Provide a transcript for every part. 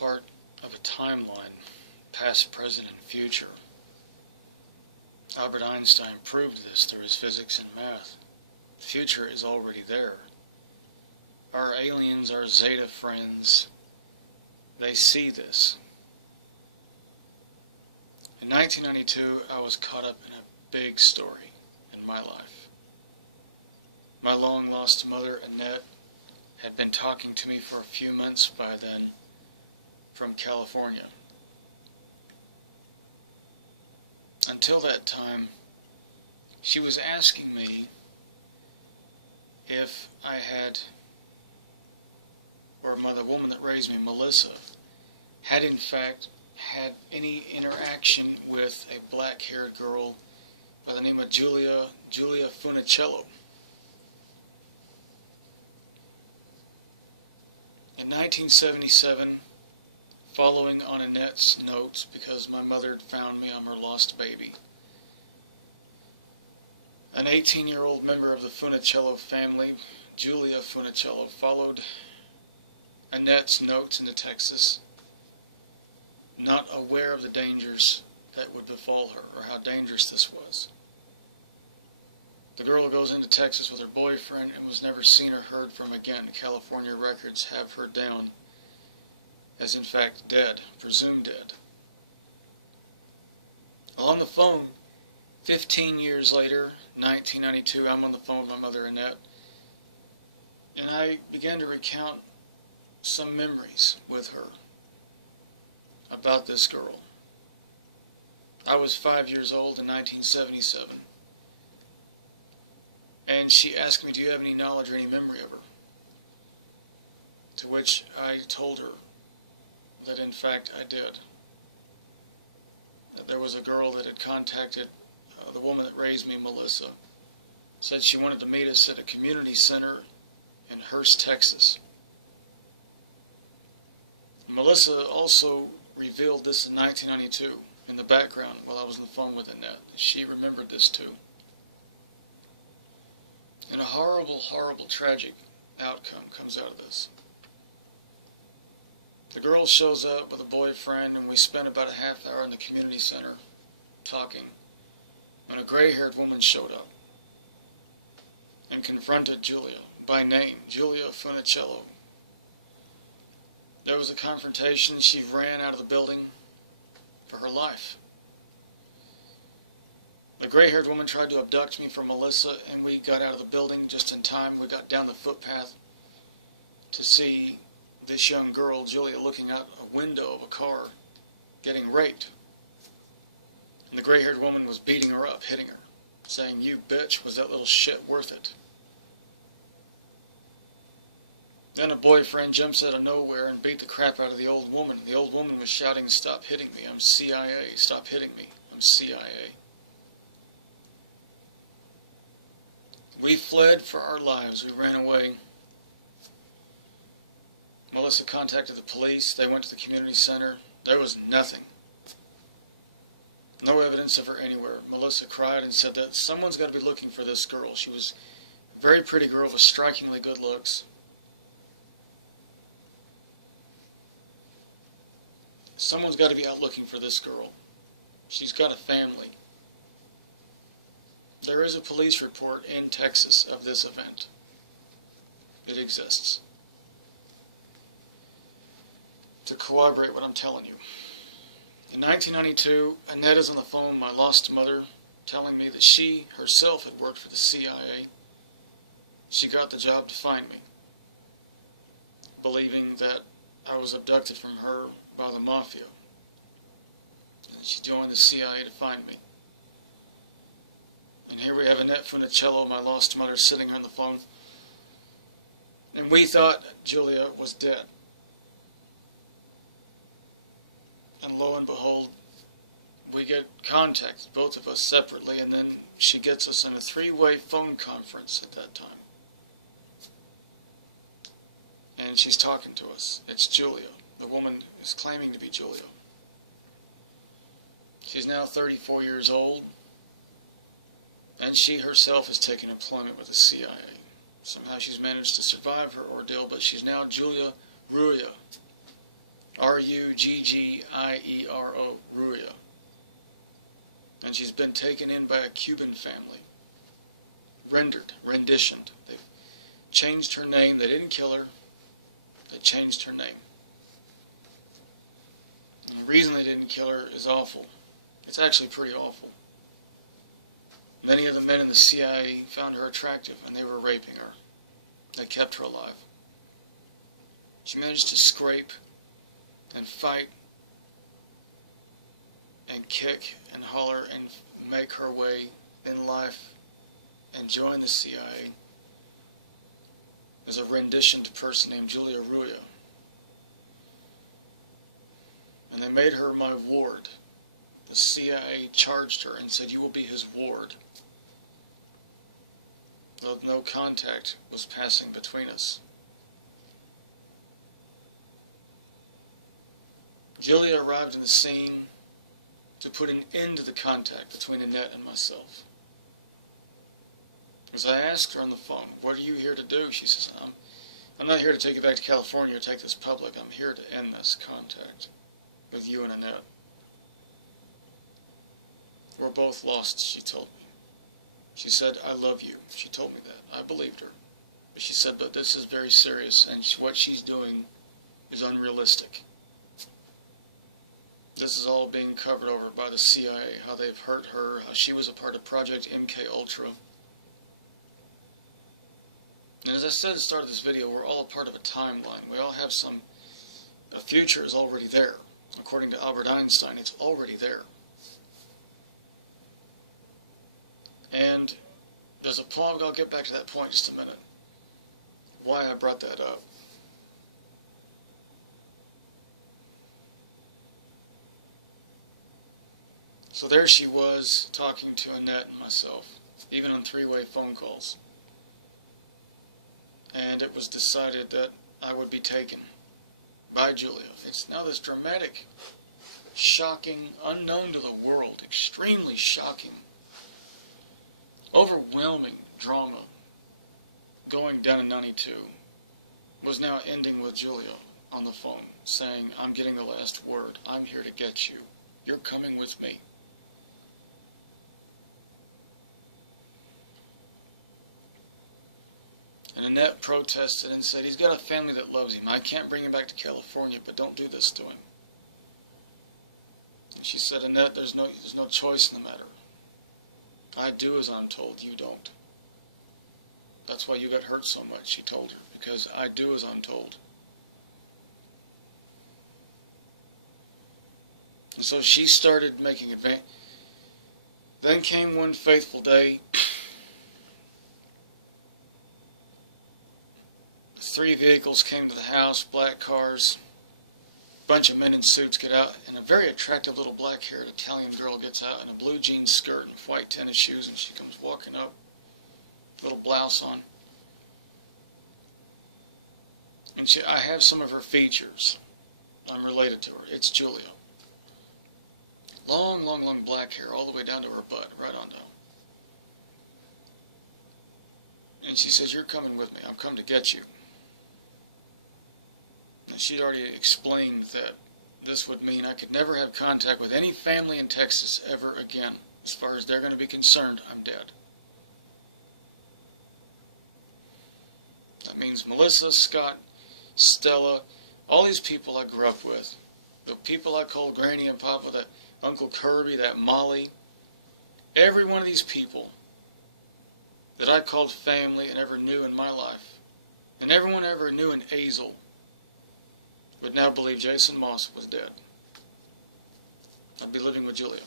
part of a timeline, past, present, and future. Albert Einstein proved this through his physics and math. The future is already there. Our aliens, our Zeta friends, they see this. In 1992, I was caught up in a big story in my life. My long-lost mother, Annette, had been talking to me for a few months by then from California. Until that time, she was asking me if I had, or the woman that raised me, Melissa, had in fact had any interaction with a black-haired girl by the name of Julia Funicello. In 1977, following on Annette's notes, because my mother had found me on her lost baby, an 18-year-old member of the Funicello family, Julia Funicello, followed Annette's notes into Texas, not aware of the dangers that would befall her or how dangerous this was. The girl goes into Texas with her boyfriend and was never seen or heard from again. California records have her down as in fact dead, presumed dead. Well, on the phone, 15 years later, 1992, I'm on the phone with my mother, Annette, and I began to recount some memories with her about this girl. I was 5 years old in 1977. And she asked me, do you have any knowledge or any memory of her? To which I told her that in fact I did. That there was a girl that had contacted the woman that raised me, Melissa. Said she wanted to meet us at a community center in Hurst, Texas. Melissa also revealed this in 1992 in the background while I was on the phone with Annette. She remembered this too. And a horrible, horrible, tragic outcome comes out of this. The girl shows up with a boyfriend, and we spent about a half hour in the community center talking, when a gray-haired woman showed up and confronted Julia by name, Julia Funicello. There was a confrontation. She ran out of the building for her life. The gray-haired woman tried to abduct me from Melissa, and we got out of the building just in time. We got down the footpath to see this young girl, Julia, looking out a window of a car, getting raped. And the gray-haired woman was beating her up, hitting her, saying, "You bitch, was that little shit worth it?" Then a boyfriend jumps out of nowhere and beat the crap out of the old woman. The old woman was shouting, "Stop hitting me, I'm CIA, stop hitting me, I'm CIA." We fled for our lives. We ran away. Melissa contacted the police. They went to the community center. There was nothing. No evidence of her anywhere. Melissa cried and said that someone's got to be looking for this girl. She was a very pretty girl with strikingly good looks. Someone's got to be out looking for this girl. She's got a family. There is a police report in Texas of this event. It exists. To corroborate what I'm telling you. In 1992, Annette is on the phone with my lost mother, telling me that she herself had worked for the CIA. She got the job to find me, believing that I was abducted from her by the mafia. And she joined the CIA to find me. And here we have Annette Funicello, my lost mother, sitting on the phone. And we thought Julia was dead. And lo and behold, we get contacted, both of us separately, and then she gets us in a three-way phone conference at that time. And she's talking to us. It's Julia. The woman is claiming to be Julia. She's now 34 years old. And she herself has taken employment with the CIA. Somehow she's managed to survive her ordeal, but she's now Julia Ruya. Ruggiero, Ruya. And she's been taken in by a Cuban family. Renditioned. They've changed her name. They didn't kill her. They changed her name. And the reason they didn't kill her is awful. It's actually pretty awful. Many of the men in the CIA found her attractive, and they were raping her. They kept her alive. She managed to scrape and fight and kick and holler and make her way in life and join the CIA as a renditioned person named Julia Ruya. And they made her my ward. The CIA charged her and said, "You will be his ward." Though no contact was passing between us. Julia arrived in the scene to put an end to the contact between Annette and myself. As I asked her on the phone, "What are you here to do?" She says, I'm not here to take you back to California or take this public. I'm here to end this contact with you and Annette. We're both lost, she told me. She said, "I love you." She told me that. I believed her. But she said, "But this is very serious, and what she's doing is unrealistic. This is all being covered over by the CIA, how they've hurt her, how she was a part of Project MK Ultra. And as I said at the start of this video, we're all a part of a timeline. We all have the future is already there. According to Albert Einstein, it's already there. And there's a point, I'll get back to that point in just a minute, why I brought that up. So there she was, talking to Annette and myself, even on three-way phone calls. And it was decided that I would be taken by Julia. It's now this dramatic, shocking, unknown to the world, extremely shocking, overwhelming drama going down in 92 was now ending with Julia on the phone saying, "I'm getting the last word. I'm here to get you. You're coming with me." And Annette protested and said, "He's got a family that loves him. I can't bring him back to California, but don't do this to him." And she said, "Annette, there's no choice in the matter. I do as I'm told, you don't. That's why you got hurt so much," she told her, "because I do as I'm told." And so she started making advance. Then came one fateful day. 3 vehicles came to the house, black cars. A bunch of men in suits get out, and a very attractive little black-haired Italian girl gets out in a blue jean skirt and white tennis shoes, and she comes walking up, little blouse on. And I have some of her features. I'm related to her. It's Julia. Long, long, long black hair all the way down to her butt, right on down. And she says, "You're coming with me. I'm coming to get you." And she'd already explained that this would mean I could never have contact with any family in Texas ever again. As far as they're going to be concerned, I'm dead. That means Melissa, Scott, Stella, all these people I grew up with, the people I called Granny and Papa, that Uncle Kirby, that Molly, every one of these people that I called family and ever knew in my life, and everyone ever knew in Azle, would now believe Jason Moss was dead. I'd be living with Julia.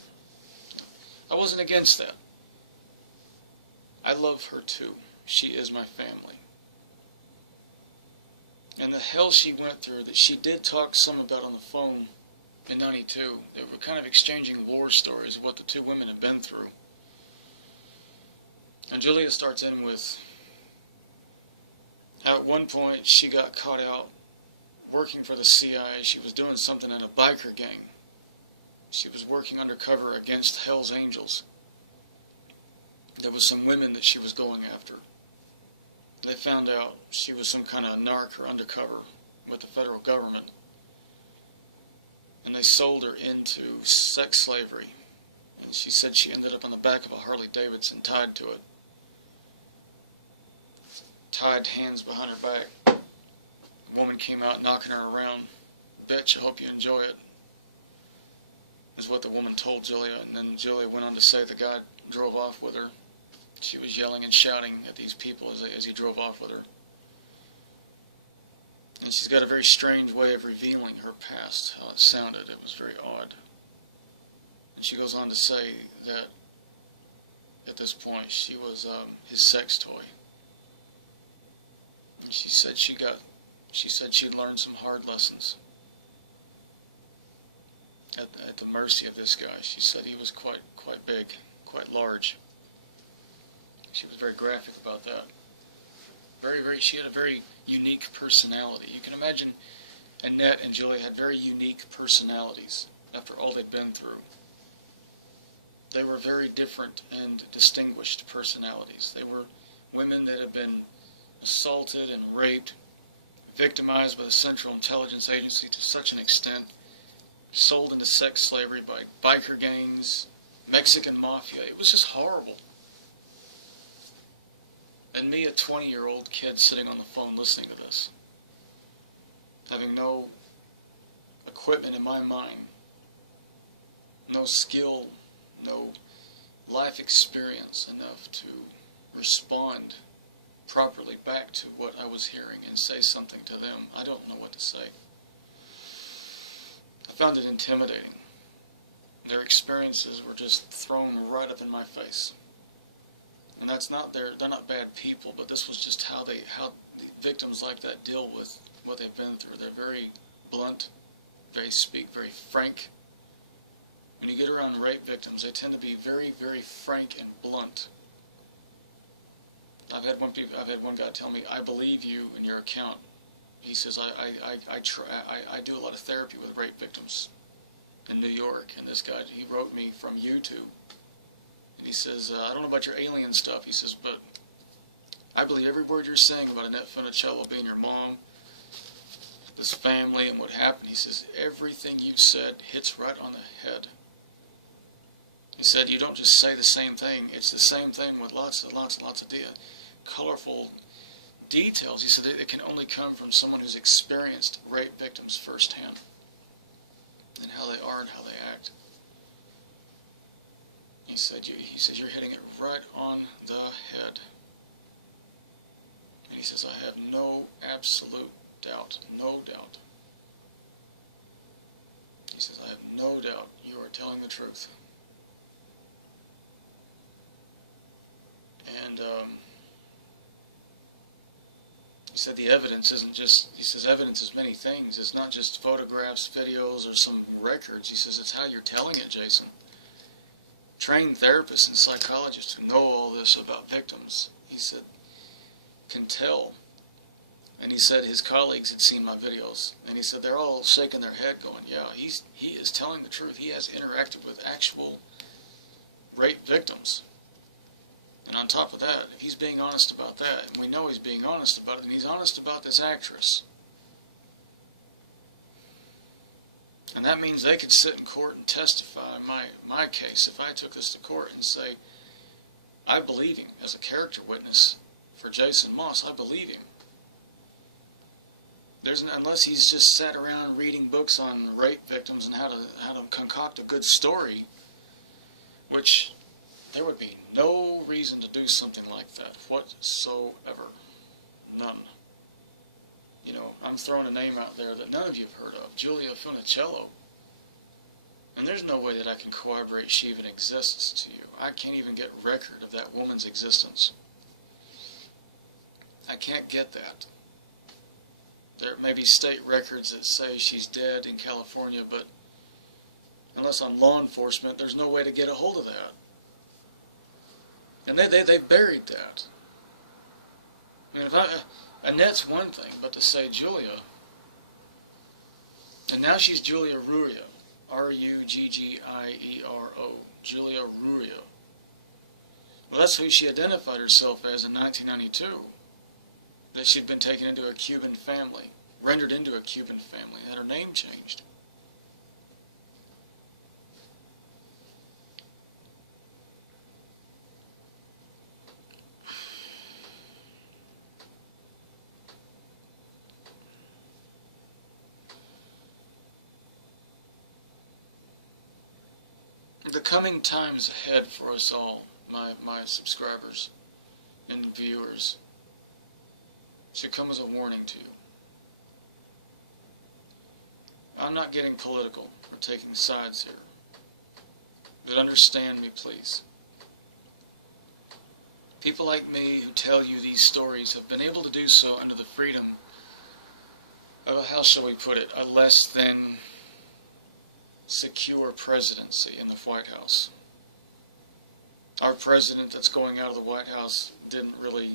I wasn't against that. I love her too. She is my family. And the hell she went through, that she did talk some about on the phone in 92. They were kind of exchanging war stories of what the two women had been through. And Julia starts in with, at one point she got caught out working for the CIA. She was doing something in a biker gang. She was working undercover against Hell's Angels. There was some women that she was going after. They found out she was some kind of narc or undercover with the federal government. they sold her into sex slavery. And she said she ended up on the back of a Harley Davidson tied to it. Tied, hands behind her back. The woman came out knocking her around. "Bitch, I hope you enjoy it," is what the woman told Julia. And then Julia went on to say the guy drove off with her. She was yelling and shouting at these people as he drove off with her. And she's got a very strange way of revealing her past, how it sounded. It was very odd. And she goes on to say that at this point she was his sex toy. And she said she'd learned some hard lessons at the mercy of this guy. She said he was quite big, quite large. She was very graphic about that. She had a very unique personality. You can imagine Annette and Julia had very unique personalities after all they'd been through. They were very different and distinguished personalities. They were women that had been assaulted and raped, victimized by the Central Intelligence Agency to such an extent, sold into sex slavery by biker gangs, Mexican mafia. It was just horrible. And me, a 20-year-old kid sitting on the phone listening to this, having no equipment in my mind, no skill, no life experience enough to respond properly back to what I was hearing and say something to them. I don't know what to say. I found it intimidating. Their experiences were just thrown right up in my face. And they're not bad people, but this was just how victims like that deal with what they've been through. They're very blunt, very frank. When you get around rape victims, they tend to be very, very frank and blunt. I've had one guy tell me, "I believe you in your account." He says, I do a lot of therapy with rape victims in New York, and this guy, he wrote me from YouTube. And he says, "I don't know about your alien stuff," he says, "but I believe every word you're saying about Annette Funicello being your mom, this family, and what happened." He says, "Everything you've said hits right on the head." He said, "You don't just say the same thing. It's the same thing with lots of colorful details." He said, "It can only come from someone who's experienced rape victims firsthand and how they are and how they act." He said, "You're hitting it right on the head." And he says, "I have no absolute doubt, no doubt." He says, "I have no doubt you are telling the truth." And he said the evidence isn't just, he says evidence is many things. It's not just photographs, videos, or some records. He says it's how you're telling it, Jason. Trained therapists and psychologists who know all this about victims, he said, can tell. And he said his colleagues had seen my videos, and he said they're all shaking their head going, "Yeah, he is telling the truth. He has interacted with actual rape victims." And on top of that, if he's being honest about that, and we know he's being honest about it, and he's honest about this actress, and that means they could sit in court and testify my case. If I took this to court and say, I believe him as a character witness for Jason Moss, I believe him. Unless he's just sat around reading books on rape victims and how to concoct a good story, which there would be no reason to do something like that whatsoever. None. You know, I'm throwing a name out there that none of you have heard of, Julia Funicello. And there's no way that I can corroborate she even exists to you. I can't even get record of that woman's existence. I can't get that. There may be state records that say she's dead in California, but unless I'm law enforcement, there's no way to get a hold of that. And they buried that. I mean, Annette's one thing, but to say Julia, and now she's Julia Ruggio, Ruggiero, Julia Ruggio. Well, that's who she identified herself as in 1992. That she'd been taken into a Cuban family, rendered into a Cuban family, and her name changed. coming times ahead for us all, my subscribers and viewers, should come as a warning to you. I'm not getting political or taking sides here, but understand me, please. People like me who tell you these stories have been able to do so under the freedom of, how shall we put it, a less than secure presidency in the White House. Our president that's going out of the White House didn't really,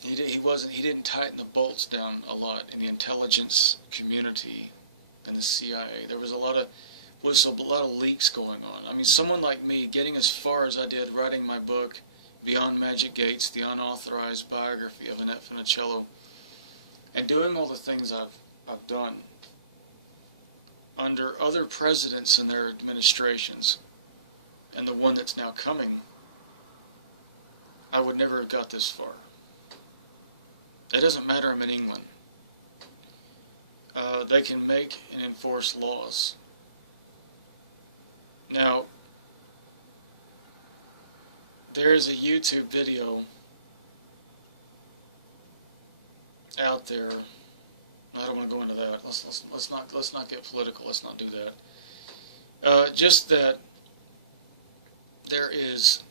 he didn't tighten the bolts down a lot in the intelligence community and the CIA. There was a lot of leaks going on. I mean, someone like me, getting as far as I did, writing my book, Beyond Magic Gates, the unauthorized biography of Annette Funicello, and doing all the things I've done under other presidents and their administrations, and the one that's now coming, I would never have got this far. It doesn't matter I'm in England. They can make and enforce laws. Now, there is a YouTube video out there. I don't want to go into that. Let's not get political. Let's not do that. Just that there is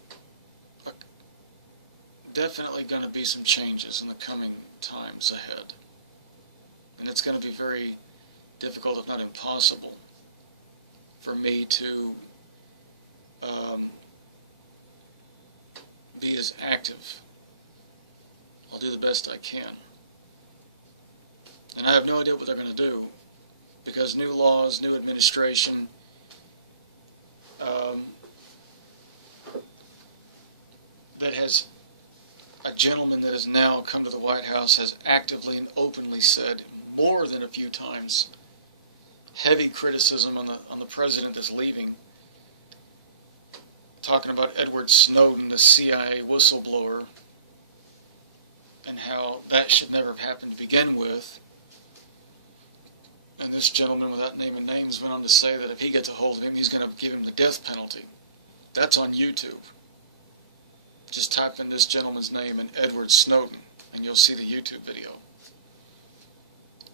definitely going to be some changes in the coming times ahead, and it's going to be very difficult, if not impossible, for me to be as active. I'll do the best I can. And I have no idea what they're going to do, because new laws, new administration, that has a gentleman that has now come to the White House has actively and openly said more than a few times heavy criticism on the president that's leaving, talking about Edward Snowden, the CIA whistleblower, and how that should never have happened to begin with. And this gentleman, without naming names, went on to say that if he gets a hold of him, he's going to give him the death penalty. That's on YouTube. Just type in this gentleman's name and Edward Snowden, and you'll see the YouTube video.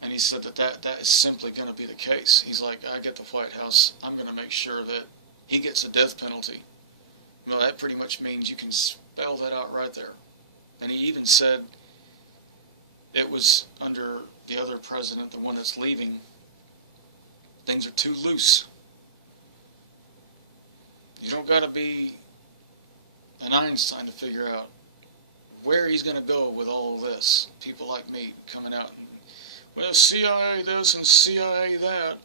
And he said that is simply going to be the case. He's like, I get the White House, I'm going to make sure that he gets a death penalty. Well, that pretty much means you can spell that out right there. And he even said it was under the other president, the one that's leaving, things are too loose. You don't got to be an Einstein to figure out where he's going to go with all of this. People like me coming out and, well, CIA this and CIA that.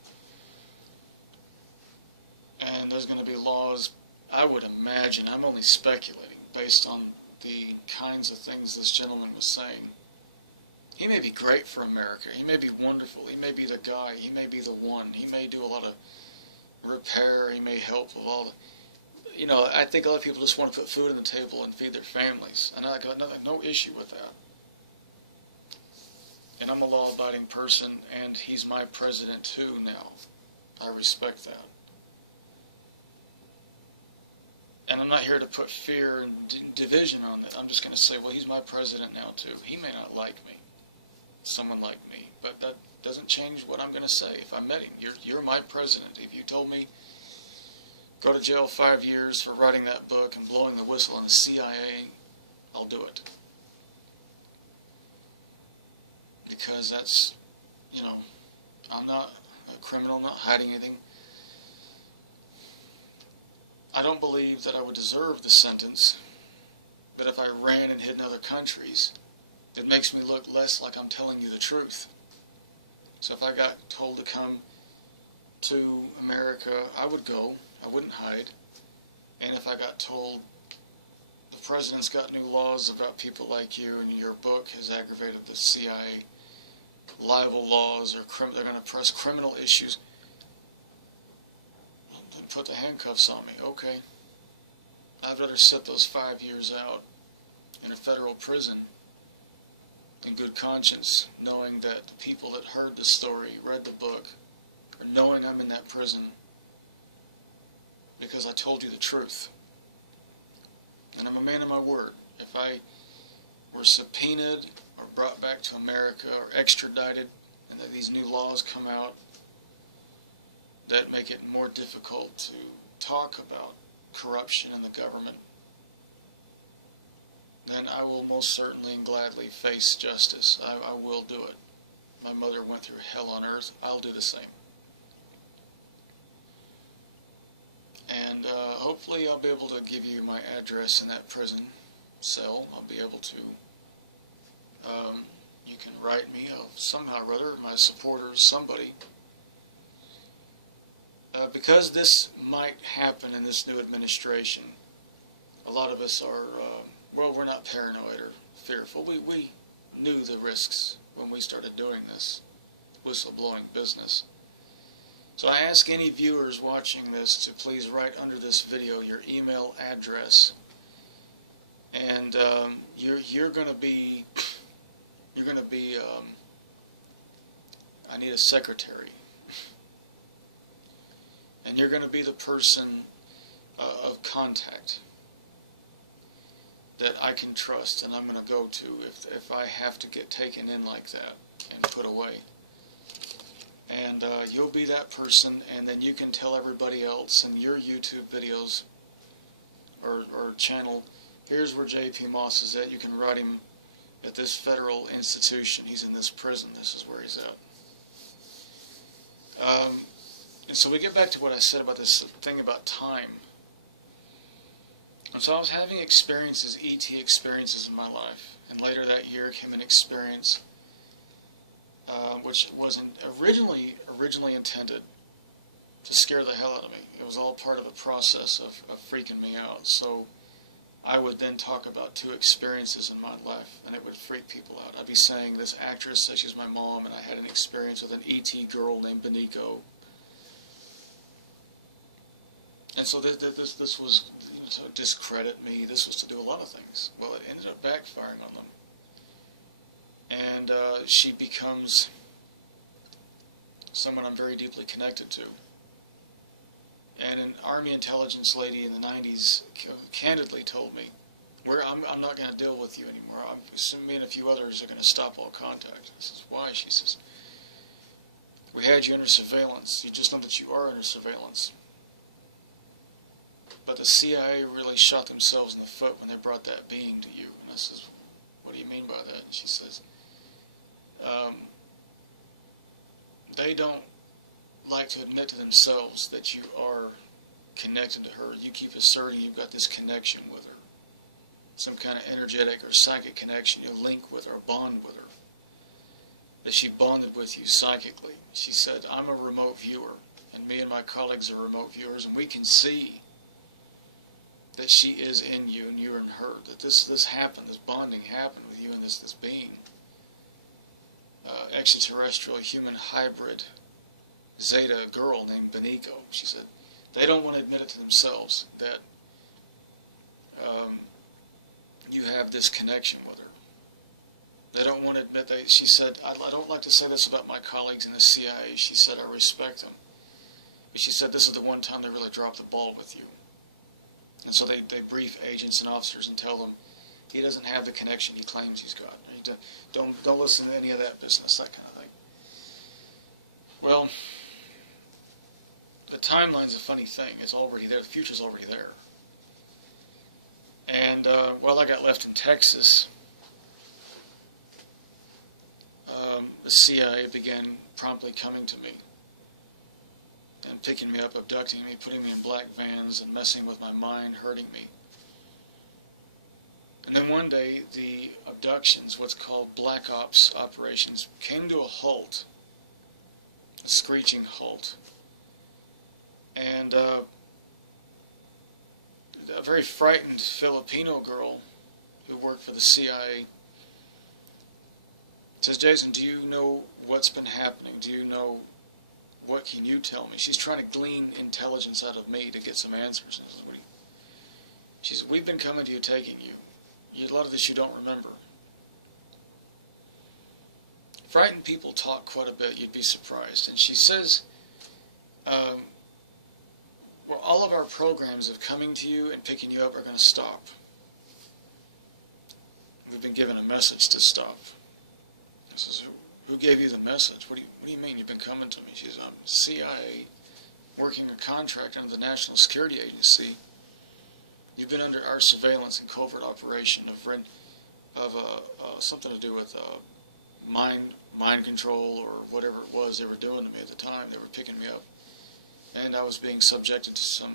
And there's going to be laws, I would imagine, I'm only speculating based on the kinds of things this gentleman was saying. He may be great for America. He may be wonderful. He may be the guy. He may be the one. He may do a lot of repair. He may help with all the... You know, I think a lot of people just want to put food on the table and feed their families. And I got no issue with that. And I'm a law-abiding person, and he's my president too now. I respect that. And I'm not here to put fear and division on it. I'm just going to say, well, he's my president now too. He may not like me, someone like me, but that doesn't change what I'm going to say. If I met him, you're my president. If you told me go to jail 5 years for writing that book and blowing the whistle on the CIA, I'll do it. Because that's, you know, I'm not a criminal, I'm not hiding anything. I don't believe that I would deserve the sentence, but if I ran and hid in other countries, it makes me look less like I'm telling you the truth. So if I got told to come to America, I would go. I wouldn't hide. And if I got told the president's got new laws about people like you and your book has aggravated the CIA libel laws, or they're going to press criminal issues, then put the handcuffs on me. Okay. I'd rather sit those 5 years out in a federal prison in good conscience, knowing that the people that heard the story, read the book, or knowing I'm in that prison, because I told you the truth. And I'm a man of my word. If I were subpoenaed or brought back to America or extradited, and that these new laws come out that make it more difficult to talk about corruption in the government, then I will most certainly and gladly face justice. I will do it. My mother went through hell on earth. I'll do the same. And hopefully I'll be able to give you my address in that prison cell. I'll be able to. You can write me somehow or other, my supporters, somebody. Because this might happen in this new administration, a lot of us are, well, we're not paranoid or fearful. We knew the risks when we started doing this whistleblowing business. So I ask any viewers watching this to please write under this video your email address, and you're going to be I need a secretary, and you're going to be the person of contact that I can trust and I'm going to go to if I have to get taken in like that and put away. And you'll be that person, and then you can tell everybody else in your YouTube videos or channel, here's where J.P. Moss is at. You can write him at this federal institution. He's in this prison. This is where he's at. And so we get back to what I said about this thing about time. And so I was having experiences, ET experiences in my life. And later that year came an experience which wasn't originally intended to scare the hell out of me. It was all part of the process of freaking me out. So I would then talk about two experiences in my life, and it would freak people out. I'd be saying this actress said she was my mom, and I had an experience with an ET girl named Beniko. And so this was to discredit me. This was to do a lot of things. Well, it ended up backfiring on them. And she becomes someone I'm very deeply connected to. And an Army intelligence lady in the 90s candidly told me, I'm not going to deal with you anymore. Me and a few others are going to stop all contact. I says, why? She says, we had you under surveillance. You just know that you are under surveillance. But the CIA really shot themselves in the foot when they brought that being to you. And I says, what do you mean by that? And she says, they don't like to admit to themselves that you are connected to her. You keep asserting you've got this connection with her. Some kind of energetic or psychic connection. You link with her, bond with her. That she bonded with you psychically. She said, I'm a remote viewer, and me and my colleagues are remote viewers, and we can see that she is in you and you're in her. That this happened, this bonding happened with you and this being. Extraterrestrial human hybrid Zeta girl named Beniko. She said, they don't want to admit it to themselves that you have this connection with her. They don't want to admit that. She said, I don't like to say this about my colleagues in the CIA. She said, I respect them. But she said, this is the one time they really dropped the ball with you. And so they brief agents and officers and tell them, he doesn't have the connection he claims he's got. Don't listen to any of that business, that kind of thing. Well, the timeline's a funny thing. It's already there. The future's already there. And while I got left in Texas, the CIA began promptly coming to me and picking me up, abducting me, putting me in black vans and messing with my mind, hurting me. And then one day, the abductions, what's called black ops operations, came to a halt, a screeching halt. And a very frightened Filipino girl who worked for the CIA says, Jason, do you know what's been happening? Do you know, what can you tell me? She's trying to glean intelligence out of me to get some answers. She says, we've been coming to you, taking you. A lot of this you don't remember. Frightened people talk quite a bit, you'd be surprised. And she says, well, all of our programs of coming to you and picking you up are going to stop. We've been given a message to stop. I says, who gave you the message? What do you mean you've been coming to me? She says, I'm CIA, working a contract under the National Security Agency. You've been under our surveillance and covert operation of something to do with mind control or whatever it was they were doing to me at the time. They were picking me up. And I was being subjected to some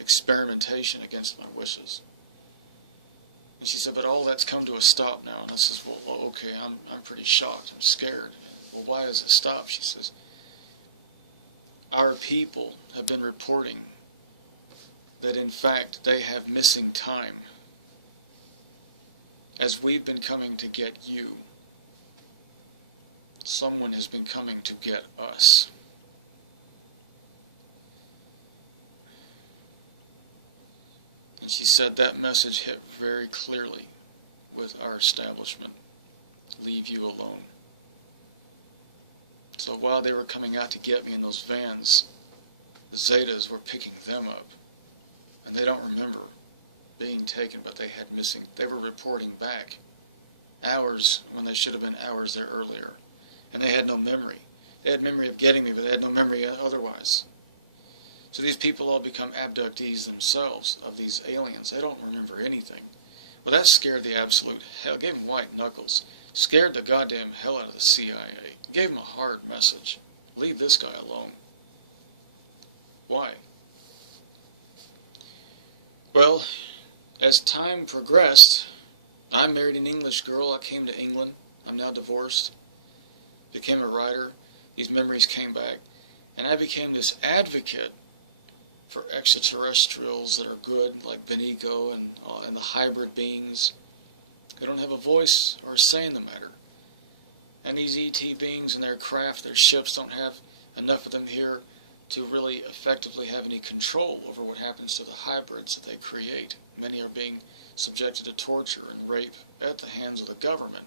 experimentation against my wishes. And she said, but all that's come to a stop now. And I says, well, okay, I'm pretty shocked. I'm scared. Well, why has it stopped? She says, our people have been reporting that, in fact, they have missing time. As we've been coming to get you, someone has been coming to get us. And she said that message hit very clearly with our establishment. Leave you alone. So while they were coming out to get me in those vans, the Zetas were picking them up. And they don't remember being taken, but they were reporting back hours when they should have been hours there earlier. And they had no memory. They had memory of getting me, but they had no memory otherwise. So these people all become abductees themselves of these aliens. They don't remember anything. Well, that scared the absolute hell. Gave them white knuckles. Scared the goddamn hell out of the CIA. Gave them a hard message. Leave this guy alone. Why? Well, as time progressed, I married an English girl. I came to England. I'm now divorced. Became a writer. These memories came back. And I became this advocate for extraterrestrials that are good, like Benico and the hybrid beings who don't have a voice or a say in the matter. And these ET beings and their craft, their ships, don't have enough of them here to really effectively have any control over what happens to the hybrids that they create. Many are being subjected to torture and rape at the hands of the government.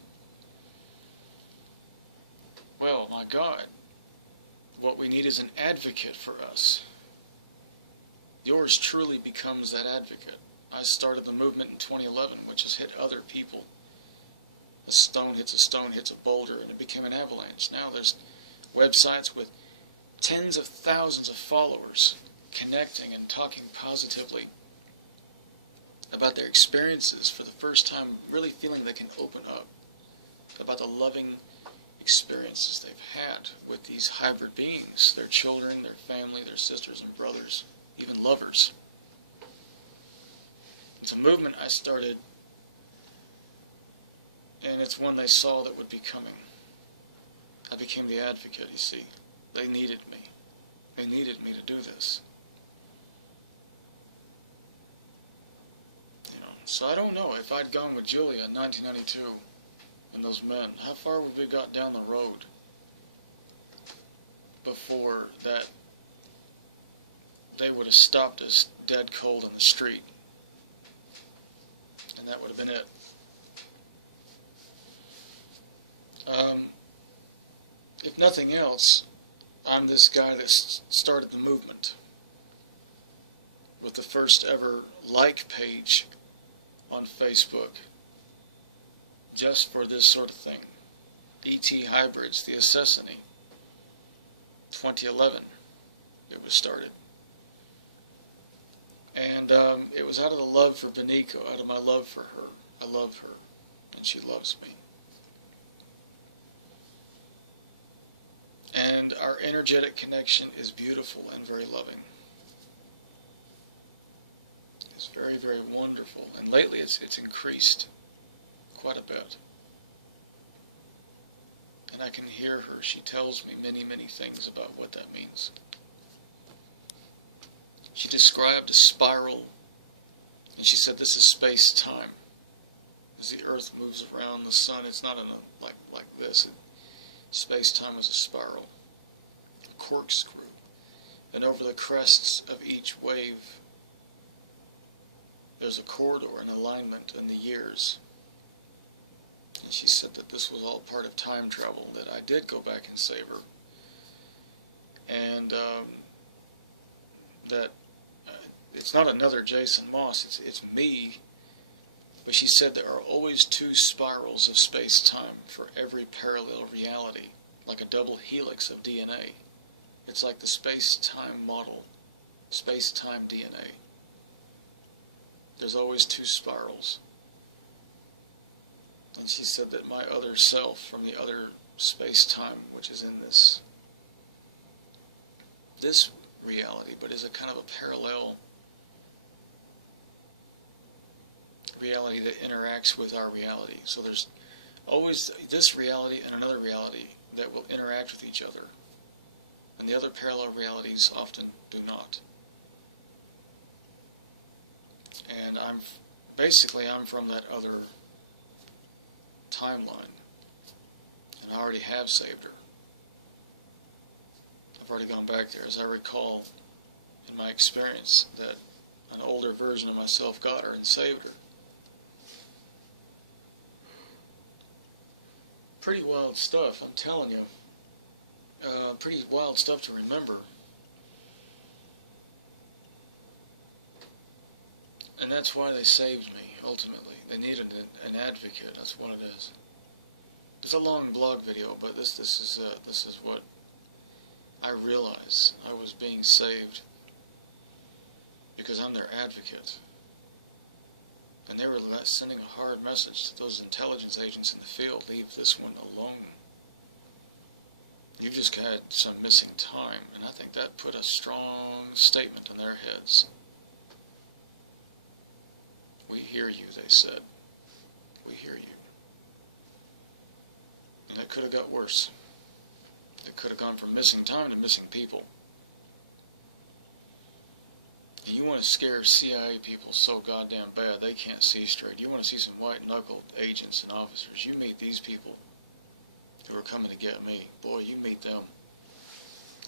Well, my God, what we need is an advocate for us. Yours truly becomes that advocate. I started the movement in 2011, which has hit other people. A stone hits a boulder, and it became an avalanche. Now there's websites with tens of thousands of followers connecting and talking positively about their experiences for the first time, really feeling they can open up about the loving experiences they've had with these hybrid beings, their children, their family, their sisters and brothers, even lovers. It's a movement I started, and it's one they saw that would be coming. I became the advocate, you see. They needed me. They needed me to do this. So I don't know, if I'd gone with Julia in 1992 and those men, how far would we got down the road before that they would have stopped us dead cold in the street? And that would have been it. If nothing else, I'm this guy that started the movement with the first ever like page on Facebook just for this sort of thing. ET Hybrids, the Assassini. 2011 it was started. And it was out of the love for Benico, out of my love for her. I love her, and she loves me. And our energetic connection is beautiful and very loving. It's very, very wonderful. And lately it's increased quite a bit. And I can hear her. She tells me many, many things about what that means. She described a spiral, and she said this is space-time. As the Earth moves around the sun, it's not in a, like this. Space-time is a spiral, a corkscrew, and over the crests of each wave there's a corridor, an alignment in the years. And she said that this was all part of time travel, that I did go back and save her, and that It's not another Jason Moss, it's me. But she said there are always two spirals of space-time for every parallel reality, like a double helix of DNA. It's like the space-time model, space-time DNA. There's always two spirals. And she said that my other self from the other space-time, which is in this reality, but is a kind of a parallel reality that interacts with our reality. So there's always this reality and another reality that will interact with each other. And the other parallel realities often do not. And I'm from that other timeline. And I already have saved her. I've already gone back there. As I recall in my experience that an older version of myself got her and saved her. Pretty wild stuff, I'm telling you. Pretty wild stuff to remember. And that's why they saved me, ultimately. They needed an advocate, that's what it is. It's a long blog video, but this is what I realized. I was being saved because I'm their advocate. And they were sending a hard message to those intelligence agents in the field, leave this one alone. You just had some missing time, and I think that put a strong statement in their heads. We hear you, they said. We hear you. And it could have got worse. It could have gone from missing time to missing people. And you want to scare CIA people so goddamn bad they can't see straight. You want to see some white-knuckled agents and officers. You meet these people who are coming to get me. Boy, you meet them.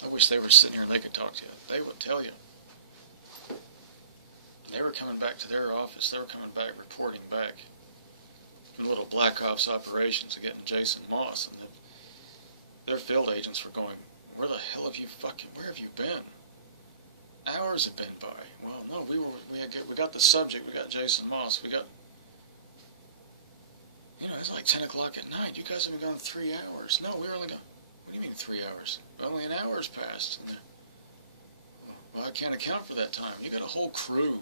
I wish they were sitting here and they could talk to you. They would tell you. They were coming back to their office. They were coming back, reporting back. In little Black Ops operations of getting Jason Moss. And their field agents were going, where the hell have you where have you been? Hours have been by. Well, no, we got the subject. We got Jason Moss. We got, it's like 10 o'clock at night. You guys have been gone 3 hours. No, we're only gone. What do you mean 3 hours? Only an hour's passed. Well, I can't account for that time. You got a whole crew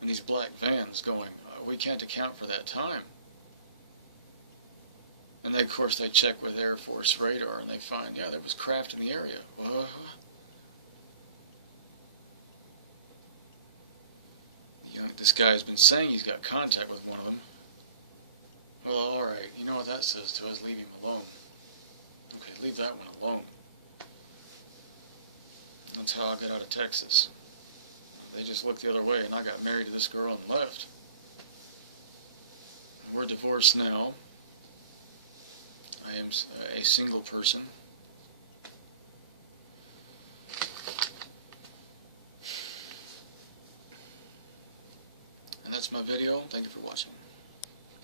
in these black vans going, we can't account for that time. And they, of course, they check with Air Force radar and they find, yeah, there was craft in the area. This guy's been saying he's got contact with one of them. Well, alright, you know what that says to us? Leave him alone. Okay, leave that one alone. That's how I got out of Texas. They just looked the other way and I got married to this girl and left. We're divorced now. I am a single person. That's my video. Thank you for watching.